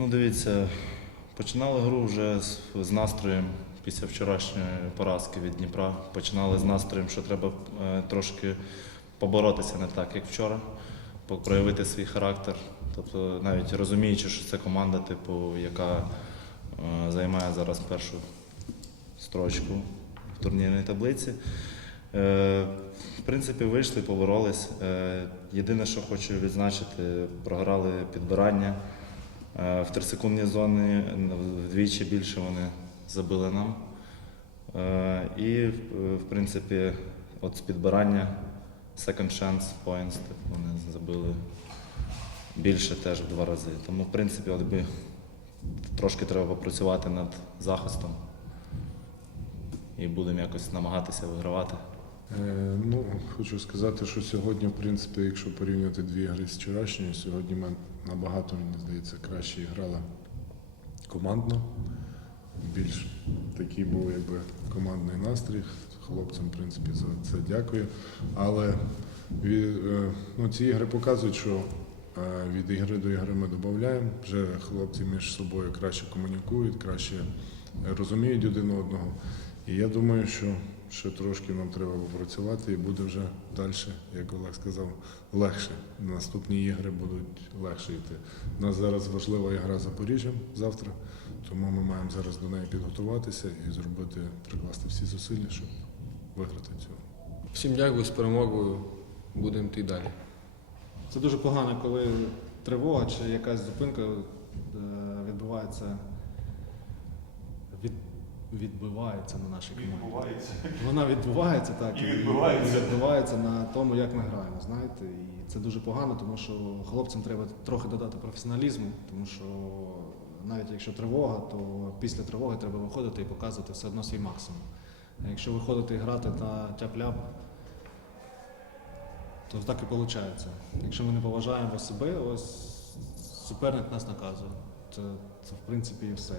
Ну, дивіться, починали гру вже з, з настроєм після вчорашньої поразки від Дніпра. Починали з настроєм, що треба е, трошки поборотися не так, як вчора, проявити свій характер. Тобто, навіть розуміючи, що це команда, типу, яка е, займає зараз першу строчку в турнірній таблиці. Е, в принципі, вийшли, поборолись. Е, єдине, що хочу відзначити, програли підбирання. Е, В трисекундній зоні вдвічі більше вони забили нам. Е, І, е, в принципі, от з підбирання second chance points типу, вони забили більше теж в два рази. Тому, в принципі, от би трошки треба попрацювати над захистом і будемо якось намагатися вигравати. Е, Ну, хочу сказати, що сьогодні, в принципі, якщо порівняти дві гри з вчорашньою, сьогодні ми набагато, мені здається, краще грали командно. Більш такий був якби командний настрій. Хлопцям, в принципі, за це дякую. Але е, ну, ці ігри показують, що е, від ігри до ігри ми додаємо. Вже хлопці між собою краще комунікують, краще розуміють один одного. І я думаю, що ще трошки нам треба попрацювати і буде вже далі, як Олег сказав, легше. Наступні ігри будуть легше йти. У нас зараз важлива ігра з Запоріжжям завтра, тому ми маємо зараз до неї підготуватися і зробити, прикласти всі зусилля, щоб виграти цю. Всім дякую з перемогою. Будемо йти далі. Це дуже погано, коли тривога чи якась зупинка е, відбувається. Від, відбивається на нашій команді. Відбувається. Вона відбувається так І відбивається. і відбувається на тому, як ми граємо. Знаєте, і це дуже погано, тому що хлопцям треба трохи додати професіоналізму, тому що навіть якщо тривога, то після тривоги треба виходити і показувати все одно свій максимум. А якщо виходити і грати на тяп-ляп, то так і виходить. Якщо ми не поважаємо себе, ось суперник нас наказує. Це, це в принципі і все.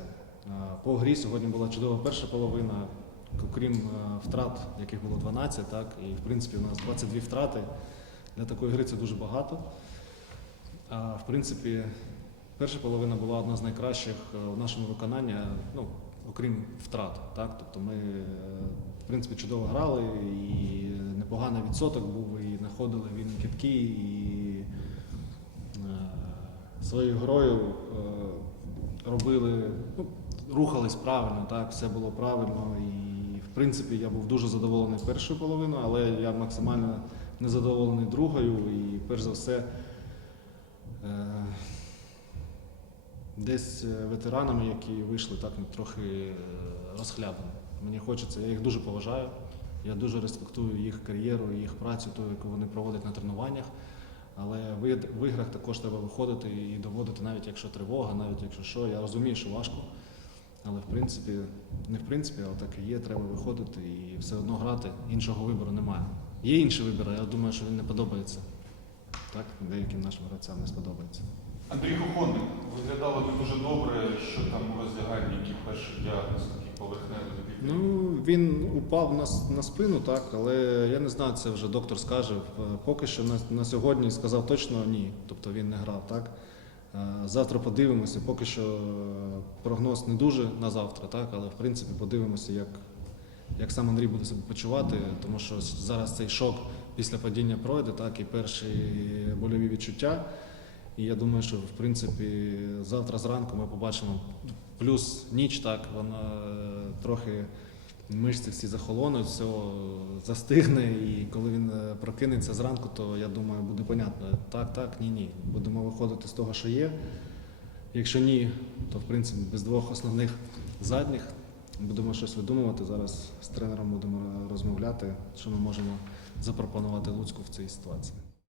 А, По грі сьогодні була чудова перша половина, окрім е, втрат, яких було 12, так, і в принципі у нас 22 втрати. Для такої гри це дуже багато. А в принципі, перша половина була одна з найкращих е, в нашому виконанні, ну, окрім втрат. Так? Тобто ми е, в принципі чудово грали, і непоганий відсоток був, і знаходили вільні кітки, і е, своєю грою е, робили, ну, рухались правильно, так, все було правильно. І в принципі я був дуже задоволений першою половиною, але я максимально незадоволений другою. І перш за все е, десь е, ветеранами, які вийшли так трохи е, розхлябані. Мені хочеться, я їх дуже поважаю. Я дуже респектую їх кар'єру, їх працю, ту, яку вони проводять на тренуваннях. Але в іграх також треба виходити і доводити, навіть якщо тривога, навіть якщо що. Я розумію, що важко. Але в принципі, не в принципі, але так і є, треба виходити і все одно грати. Іншого вибору немає. Є інший вибір, а я думаю, що він не подобається. Так, деяким нашим гравцям не сподобається. Андрій Кухонник, виглядало ви дуже добре, що там у який перший діагноз, такий поверхневий. Ну, він упав на, на спину, так, але я не знаю, це вже доктор скаже. Е, Поки що на, на сьогодні сказав точно ні. Тобто він не грав, так? Е, Завтра подивимося. Поки що е, прогноз не дуже на завтра, так, але в принципі подивимося, як, як сам Андрій буде себе почувати, тому що зараз цей шок після падіння пройде, так, і перші больові відчуття. І я думаю, що в принципі завтра зранку ми побачимо плюс ніч, так, вона е, трохи мишці всі захолонуть, все застигне, і коли він прокинеться зранку, то я думаю, буде понятно, так, так, ні, ні. Будемо виходити з того, що є. Якщо ні, то в принципі без двох основних задніх будемо щось видумувати. Зараз з тренером будемо розмовляти, що ми можемо запропонувати Луцьку в цій ситуації.